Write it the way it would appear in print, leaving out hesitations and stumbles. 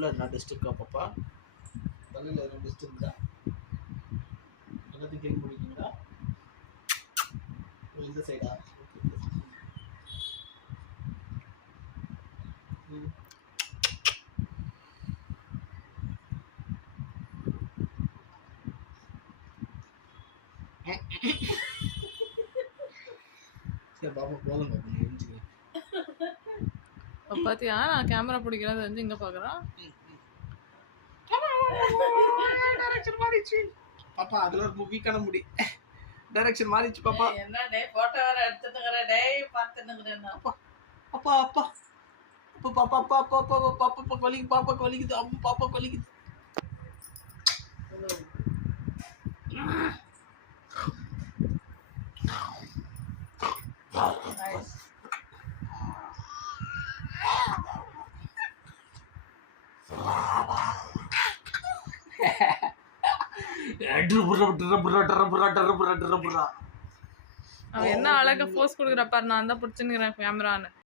உள்ள என்ன டஸ்ட் இருக்கா பாப்பா? தலையில எதுவும் டஸ்ட் இருக்கா? எல்லாத்தையும் க்ளீன் பண்ணிட்டீங்களா? இந்த சைடா? சரி பாப்பா போதும் பாப்பா, நான் எழுந்துக்கிறேன். பாத்தியா நான் கேமரா பிடிக்கிறது வந்து இங்க பாக்குறான். டைரக்ஷன் மாறிச்சு பாப்பா. அதுல ஒரு வீக்கான முடி. டைரக்ஷன் மாறிச்சு பாப்பா. என்ன டேய் போட்டோ வர எடுத்துங்கற டேய் பார்த்துங்கறேன். அப்பா அப்பா அப்பா அப்பா பாப்பா பாப்பா பாப்பா வலிக்குது. பாப்பா வலிக்குது. அம்மா பாப்பா வலிக்குது. நைஸ். அவன் என்ன அழகா போஸ் கொடுக்குற பாரு. நான் தான் பிடிச்சுன்னுக்கிறேன் கேமரான்னு.